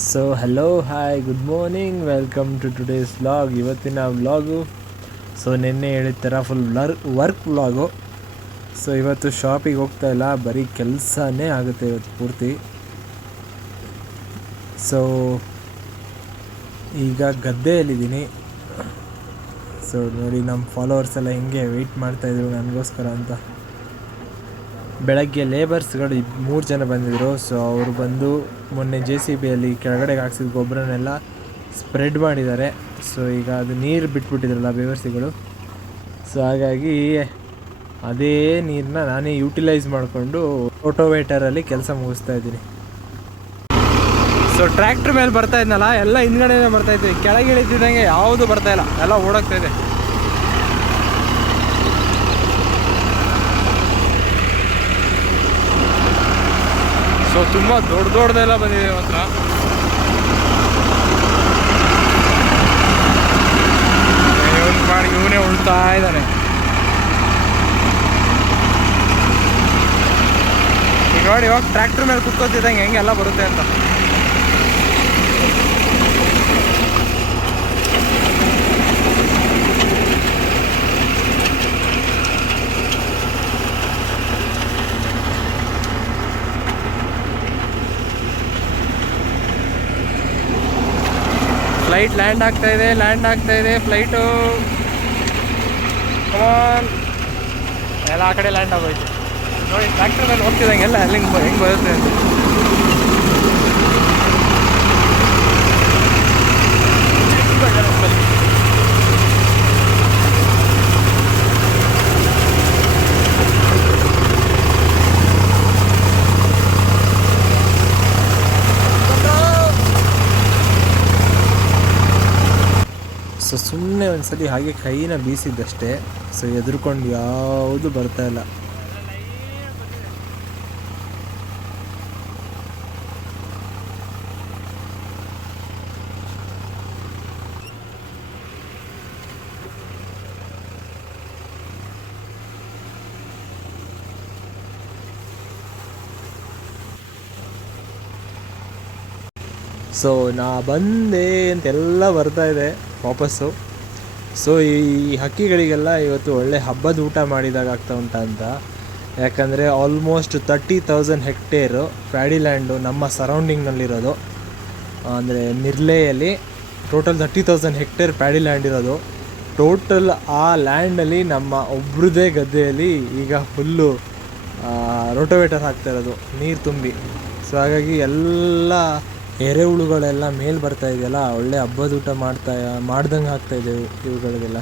So hello hi good morning welcome to today's vlog ಇವತ್ತಿನ vlog so ನಿನ್ನೆ ಹೇಳಿದ ಥರ ಫುಲ್ ವ್ಲರ್ ವರ್ಕ್ ವ್ಲಾಗು ಸೊ ಇವತ್ತು ಶಾಪಿಗೆ ಹೋಗ್ತಾ ಇಲ್ಲ. ಬರೀ ಕೆಲಸನೇ ಆಗುತ್ತೆ ಇವತ್ತು ಪೂರ್ತಿ. ಸೊ ಈಗ ಗದ್ದೆಯಲ್ಲಿದ್ದೀನಿ. ಸೊ ನೋಡಿ, ನಮ್ಮ ಫಾಲೋವರ್ಸ್ ಎಲ್ಲ ಹಿಂಗೆ ವೆಯ್ಟ್ ಮಾಡ್ತಾಯಿದ್ರು ನನಗೋಸ್ಕರ ಅಂತ. ಬೆಳಗ್ಗೆ ಲೇಬರ್ಸ್ಗಳು ಮೂರು ಜನ ಬಂದಿದ್ದರು ಸೊ ಅವರು ಬಂದು ಮೊನ್ನೆ ಜೆ ಸಿ ಬಿಯಲ್ಲಿ ಕೆಳಗಡೆಗೆ ಹಾಕ್ಸಿದ ಗೊಬ್ಬರನೆಲ್ಲ ಸ್ಪ್ರೆಡ್ ಮಾಡಿದ್ದಾರೆ. ಸೊ ಈಗ ಅದು ನೀರು ಬಿಟ್ಬಿಟ್ಟಿದ್ರಲ್ಲ ಬೇವರ್ಸಿಗಳು. ಸೊ ಹಾಗಾಗಿ ಅದೇ ನೀರನ್ನ ನಾನೇ ಯೂಟಿಲೈಸ್ ಮಾಡಿಕೊಂಡು ರೋಟೋವೇಟರಲ್ಲಿ ಕೆಲಸ ಮುಗಿಸ್ತಾ ಇದ್ದೀನಿ. ಸೊ ಟ್ರ್ಯಾಕ್ಟ್ರ್ ಮೇಲೆ ಬರ್ತಾ ಇದ್ನಲ್ಲ, ಎಲ್ಲ ಹಿಂದ್ಗಡೆನೇ ಬರ್ತಾ ಇದ್ದೀವಿ ಕೆಳಗೆ ಇಳಿತಿದ್ದಂಗೆ ಯಾವುದು ಬರ್ತಾ ಇಲ್ಲ. ಎಲ್ಲ ಓಡೋಗ್ತಾ ಸೊ ತುಂಬ ದೊಡ್ಡ ದೊಡ್ಡದೆಲ್ಲ ಬಂದಿದೆ ಮಾತ್ರ ಮಾಡಿ ಇವನೇ ಉಳ್ತಾ ಇದ್ದಾನೆ ನೋಡಿ ಇವಾಗ ಟ್ರ್ಯಾಕ್ಟರ್ ಮೇಲೆ ಕುತ್ಕೋತಿದ್ದಂಗೆ ಹೆಂಗೆಲ್ಲ ಬರುತ್ತೆ ಅಂತ. ಫ್ಲೈಟ್ ಲ್ಯಾಂಡ್ ಆಗ್ತಾ ಇದೆ ಲ್ಯಾಂಡ್ ಆಗ್ತಾ ಇದೆ ಫ್ಲೈಟು ಎಲ್ಲ ಆ ಕಡೆ ಲ್ಯಾಂಡ್ ಆಗೋಯ್ತು. ನೋಡಿ ಟ್ರ್ಯಾಕ್ಟರ್ ಮೇಲೆ ಹೋಗ್ತಿದ್ದಂಗೆಲ್ಲ ಅಲ್ಲಿ ಹೆಂಗೆ ಹೆಂಗೆ ಬರುತ್ತೆ ಅಂತ ಸೊ ಸುಮ್ಮನೆ ಒಂದ್ಸಲಿ ಹಾಗೆ ಕೈನ ಬೀಸಿದ್ದಷ್ಟೇ. ಸೊ ಎದುರ್ಕೊಂಡು ಯಾವುದು ಬರ್ತಾ ಇಲ್ಲ. ಸೊ ನಾ ಬಂದೆ ಅಂತೆಲ್ಲ ಬರ್ತಾ ಇದೆ, ವಾಪಸ್ಸು. ಸೊ ಈ ಹಕ್ಕಿಗಳಿಗೆಲ್ಲ ಇವತ್ತು ಒಳ್ಳೆ ಹಬ್ಬದ ಊಟ ಮಾಡಿದಾಗ ಆಗ್ತಾ ಉಂಟ ಅಂತ. ಯಾಕಂದರೆ almost thirty thousand hectare paddy land ನಮ್ಮ ಸರೌಂಡಿಂಗ್ನಲ್ಲಿರೋದು ಅಂದರೆ ನಿರ್ಲೆಯಲ್ಲಿ total thirty thousand hectare paddy land ಇರೋದು. ಟೋಟಲ್ ಆ ಲ್ಯಾಂಡಲ್ಲಿ ನಮ್ಮ ಒಬ್ರದೇ ಗದ್ದೆಯಲ್ಲಿ ಈಗ ಫುಲ್ಲು ರೋಟೋವೇಟರ್ ಹಾಕ್ತಾ ಇರೋದು, ನೀರು ತುಂಬಿ. ಸೊ ಹಾಗಾಗಿ ಎಲ್ಲ ಎರೆಹುಳುಗಳೆಲ್ಲ ಮೇಲೆ ಬರ್ತಾ ಇದೆಯಲ್ಲ, ಒಳ್ಳೆ ಹಬ್ಬದ ಊಟ ಮಾಡ್ತಾ, ಮಾಡ್ದಂಗೆ ಆಗ್ತಾ ಇದೆ ಇವುಗಳಿಗೆಲ್ಲ.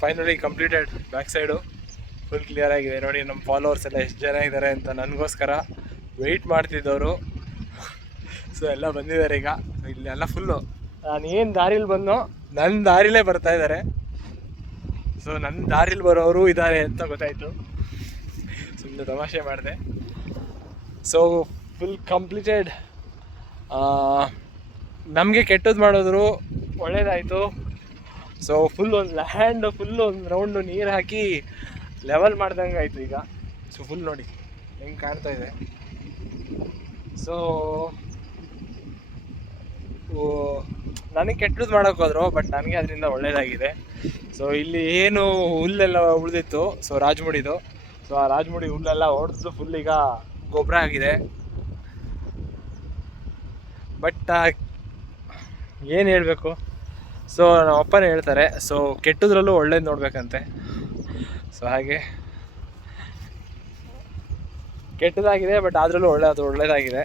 Finally completed back side full clear ಆಗಿದೆ. ನೋಡಿ ನಮ್ಮ ಫಾಲೋವರ್ಸ್ ಎಲ್ಲ ಎಷ್ಟು ಜನ ಇದ್ದಾರೆ ಅಂತ ನನಗೋಸ್ಕರ ವೆಯ್ಟ್ ಮಾಡ್ತಿದ್ದವರು. ಸೊ ಎಲ್ಲ ಬಂದಿದ್ದಾರೆ ಈಗ. ಇಲ್ಲೆಲ್ಲ ಫುಲ್ಲು ನಾನು ಏನು ದಾರಿಲಿ ಬಂದೋ ನನ್ನ ದಾರಿಲೇ ಬರ್ತಾ ಇದ್ದಾರೆ ಸೊ ನನ್ನ ದಾರಿಲಿ ಬರೋರು ಇದ್ದಾರೆ ಅಂತ ಗೊತ್ತಾಯಿತು. ಸುಮ್ಮನೆ ತಮಾಷೆ ಮಾಡಿದೆ. ಸೊ ಫುಲ್ ಕಂಪ್ಲೀಟೆಡ್ ನಮಗೆ ಕೆಟ್ಟದ್ದು ಮಾಡಿದ್ರು ಒಳ್ಳೇದಾಯಿತು. ಸೊ ಫುಲ್ ಒಂದು ಲ್ಯಾಂಡ್ ಫುಲ್ ಒಂದು ರೌಂಡು ನೀರು ಹಾಕಿ ಲೆವೆಲ್ ಮಾಡ್ದಂಗೆ ಆಯಿತು ಈಗ. ಸೊ ಫುಲ್ ನೋಡಿ ಹೆಂಗೆ ಕಾಣ್ತಾ ಇದೆ? ಸೊ ನನಗೆ ಕೆಟ್ಟದ್ದು ಮಾಡೋಕ್ಕೋದ್ರು ಬಟ್ ನನಗೆ ಅದರಿಂದ ಒಳ್ಳೇದಾಗಿದೆ. ಸೊ ಇಲ್ಲಿ ಏನು ಹುಲ್ಲೆಲ್ಲ ಉಳಿದಿತ್ತು ಸೊ ರಾಜಮುಡಿದು. ಸೊ ಆ ರಾಜಮುಡಿ ಹುಲ್ಲೆಲ್ಲ ಹೊಡೆದು ಫುಲ್ ಈಗ ಗೊಬ್ಬರ ಆಗಿದೆ. ಬಟ್ ಏನು ಹೇಳಬೇಕು? ಸೊ ನಮ್ಮ ಅಪ್ಪನೇ ಹೇಳ್ತಾರೆ ಸೊ ಕೆಟ್ಟದ್ರಲ್ಲೂ ಒಳ್ಳೇದು ನೋಡ್ಬೇಕಂತೆ. ಸೊ ಹಾಗೆ. ಕೆಟ್ಟದಾಗಿದೆ ಬಟ್ ಅದರಲ್ಲೂ ಒಳ್ಳೆಯದು ಒಳ್ಳೇದಾಗಿದೆ.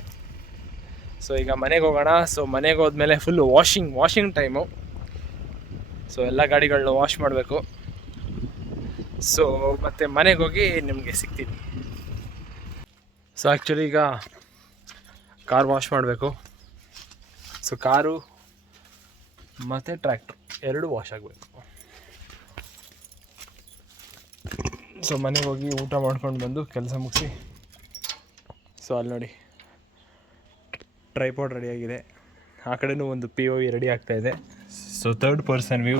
ಸೊ ಈಗ ಮನೆಗೆ ಹೋಗೋಣ. ಸೊ ಮನೆಗೆ ಹೋದ್ಮೇಲೆ full washing washing time so ಎಲ್ಲ ಗಾಡಿಗಳನ್ನ ವಾಶ್ ಮಾಡಬೇಕು. ಸೊ ಮತ್ತು ಮನೆಗೆ ಹೋಗಿ ನಿಮಗೆ ಸಿಗ್ತೀನಿ. ಸೊ ಆ್ಯಕ್ಚುಲಿ ಈಗ ಕಾರ್ ವಾಶ್ ಮಾಡಬೇಕು. ಸೊ ಕಾರು ಮತ್ತು ಟ್ರ್ಯಾಕ್ಟ್ರ್, ಎರಡು ವಾಶ್ ಆಗಬೇಕು. ಸೊ ಮನೆಗೆ ಹೋಗಿ ಊಟ ಮಾಡ್ಕೊಂಡು ಬಂದು ಕೆಲಸ ಮುಗಿಸಿ, ಸೊ ಅಲ್ಲಿ ನೋಡಿ ಟ್ರೈಪಾಡ್ ರೆಡಿಯಾಗಿದೆ ಆ ಕಡೆನೂ ಒಂದು ಪಿ ಓ ವಿ ರೆಡಿ ಆಗ್ತಾ ಇದೆ. So third person view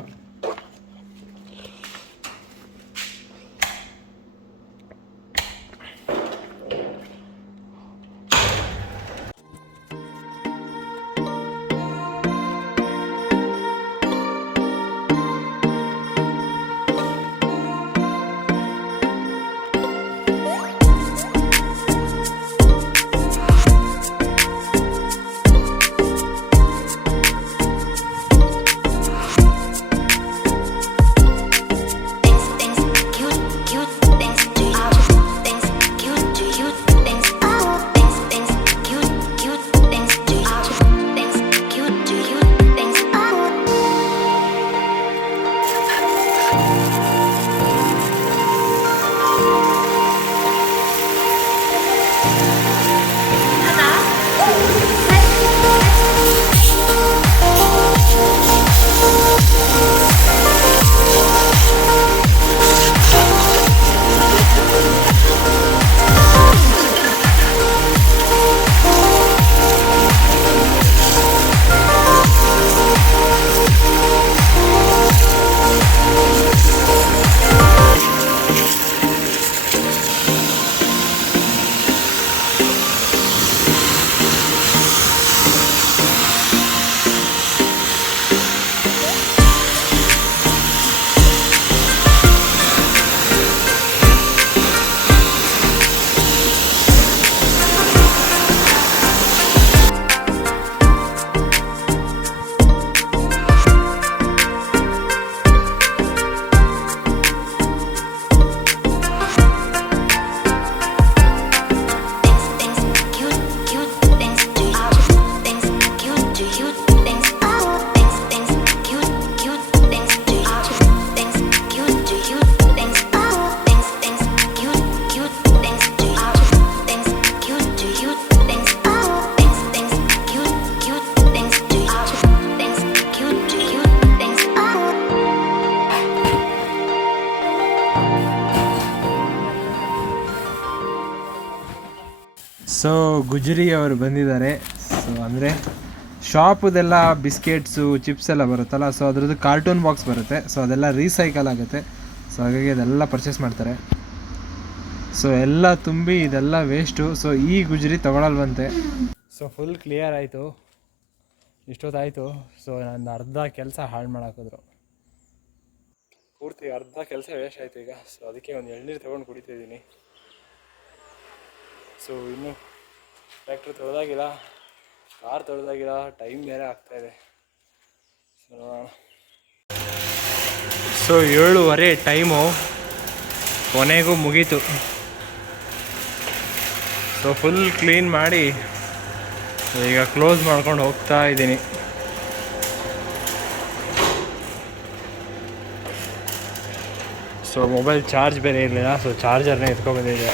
so ಗುಜರಿ ಅವರು ಬಂದಿದ್ದಾರೆ. ಸೊ ಅಂದರೆ ಶಾಪದೆಲ್ಲ ಬಿಸ್ಕೆಟ್ಸು ಚಿಪ್ಸ್ ಎಲ್ಲ ಬರುತ್ತಲ್ಲ ಸೊ ಅದರದ್ದು ಕಾರ್ಟೂನ್ ಬಾಕ್ಸ್ ಬರುತ್ತೆ. ಸೊ ಅದೆಲ್ಲ ರೀಸೈಕಲ್ ಆಗುತ್ತೆ. ಸೊ ಹಾಗಾಗಿ ಅದೆಲ್ಲ ಪರ್ಚೇಸ್ ಮಾಡ್ತಾರೆ. ಸೊ ಎಲ್ಲ ತುಂಬಿ ಇದೆಲ್ಲ ವೇಸ್ಟು ಸೊ ಈ ಗುಜರಿ ತೊಗೊಳಲ್ವಂತೆ. ಸೊ ಫುಲ್ ಕ್ಲಿಯರ್ ಆಯಿತು. ಇಷ್ಟೊತ್ತಾಯಿತು. ಸೊ ನಾನು ಅರ್ಧ ಕೆಲಸ ಹಾಳು ಮಾಡಾಕಿದ್ರು. ಪೂರ್ತಿ ಅರ್ಧ ಕೆಲಸ ವೇಸ್ಟ್ ಆಯಿತು ಈಗ. ಸೊ ಅದಕ್ಕೆ ಒಂದು ಎಳ್ನೀರು ತೊಗೊಂಡು ಕುಡಿತಿದ್ದೀನಿ ಸೊ ಇನ್ನು ಟ್ರ್ಯಾಕ್ಟ್ರ್ ತೊಳೆದಾಗಿಲ್ಲ, ಕಾರ್ ತೊಳೆದಾಗಿಲ್ಲ, ಟೈಮ್ ಬೇರೆ ಆಗ್ತಾಯಿದೆ ಸೊ ಸೊ ಏಳುವರೆ ಟೈಮು, ಕೊನೆಗೂ ಮುಗೀತು. ಸೊ ಫುಲ್ ಕ್ಲೀನ್ ಮಾಡಿ ಈಗ ಕ್ಲೋಸ್ ಮಾಡ್ಕೊಂಡು ಹೋಗ್ತಾ ಇದ್ದೀನಿ. ಸೊ ಮೊಬೈಲ್ ಚಾರ್ಜ್ ಬೇರೆ ಇರಲಿಲ್ಲ ಸೊ ಚಾರ್ಜರ್ನೇ ಎತ್ಕೊಂಡ್ಬಂದಿದ್ದೆ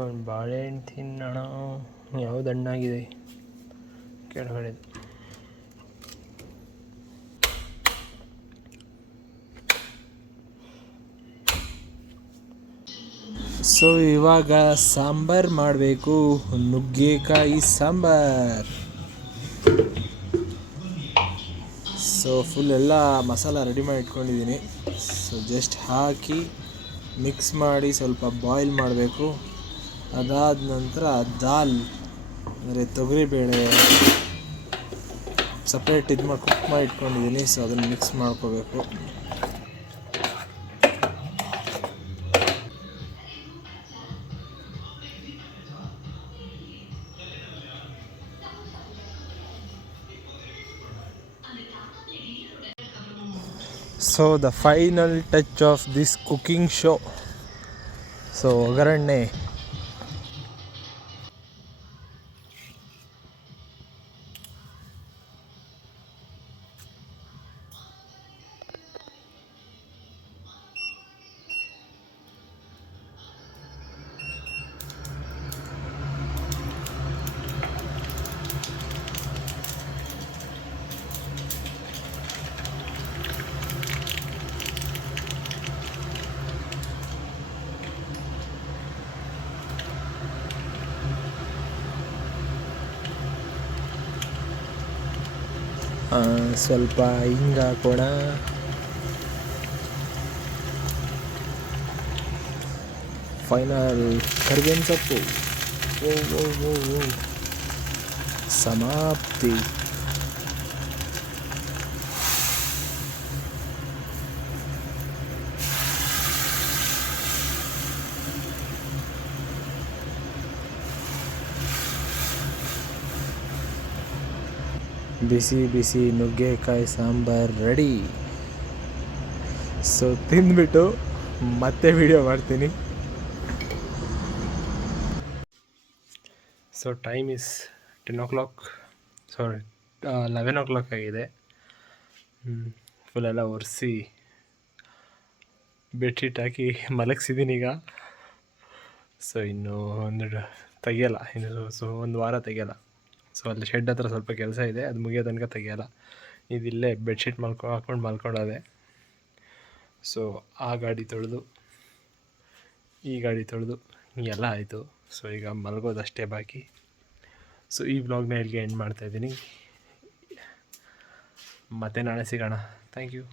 ಸೊ ಬಾಳೆಹಣ್ಣು ತಿನ್ನೋಣ ಯಾವ್ದು ಹಣ್ಣಾಗಿದೆ ಕೆಳಗಡೆ. ಸೊ ಇವಾಗ ಸಾಂಬಾರ್ ಮಾಡಬೇಕು. ನುಗ್ಗೆಕಾಯಿ ಸಾಂಬಾರ್. ಸೊ ಫುಲ್ ಎಲ್ಲ ಮಸಾಲ ರೆಡಿ ಮಾಡಿ ಇಟ್ಕೊಂಡಿದ್ದೀನಿ. ಸೊ ಜಸ್ಟ್ ಹಾಕಿ ಮಿಕ್ಸ್ ಮಾಡಿ ಸ್ವಲ್ಪ ಬಾಯ್ಲ್ ಮಾಡಬೇಕು. ಅದಾದ ನಂತರ ದಾಲ್, ಅಂದರೆ ತೊಗರಿಬೇಳೆ ಸಪ್ರೇಟ್ ಇದು ಮಾಡಿ ಕುಕ್ ಮಾಡಿ ಇಟ್ಕೊಂಡಿದ್ದೀನಿ ಸೊ ಅದನ್ನು ಮಿಕ್ಸ್ ಮಾಡ್ಕೋಬೇಕು. So the final touch of this cooking show so ಒಗ್ಗರಣೆ ಸ್ವಲ್ಪ ಹಿಂಗೆ ಹಾಕೋಣ. ಫೈನಲ್ ಕರಿಬೇವಿನ ಸೊಪ್ಪು. ಓ ಓ ಓ ಓ. ಸಮಾಪ್ತಿ. ಬಿಸಿ ಬಿಸಿ ನುಗ್ಗೆಕಾಯಿ ಸಾಂಬಾರು ರೆಡಿ ಸೊ ತಿಂದ್ಬಿಟ್ಟು ಮತ್ತೆ ವಿಡಿಯೋ ಮಾಡ್ತೀನಿ. So time is ten o'clock sorry eleven o'clock ಆಗಿದೆ ಫುಲ್ಲೆಲ್ಲ ಒರೆಸಿ ಬೆಡ್ಶೀಟ್ ಹಾಕಿ ಮಲಗಿಸಿದ್ದೀನಿ ಈಗ. ಸೊ ಇನ್ನು ಒಂದು ತೆಗಿಯಲ್ಲ, ಇನ್ನು ಸೊ ಒಂದು ವಾರ ತೆಗಿಯಲ್ಲ. ಸೊ ಅಲ್ಲಿ ಶೆಡ್ ಹತ್ರ ಸ್ವಲ್ಪ ಕೆಲಸ ಇದೆ. ಅದು ಮುಗಿಯೋ ತನಕ ತೆಗಿಯಲ್ಲ. ಇದಿಲ್ಲೇ ಬೆಡ್ಶೀಟ್ ಮಲ್ಕೊ ಹಾಕ್ಕೊಂಡು ಮಲ್ಕೊಂಡೋದೆ ಸೊ ಆ ಗಾಡಿ ತೊಳೆದು, ಈ ಗಾಡಿ ತೊಳೆದು ಎಲ್ಲ ಆಯಿತು. ಸೊ ಈಗ ಮಲಗೋದಷ್ಟೇ ಬಾಕಿ. ಸೊ ಈ ವ್ಲಾಗ್ನ ಇಲ್ಲಿಗೆ ಎಂಡ್ ಮಾಡ್ತಾಯಿದ್ದೀನಿ ಮತ್ತೆ ನಾಳೆ ಸಿಗೋಣ. Thank you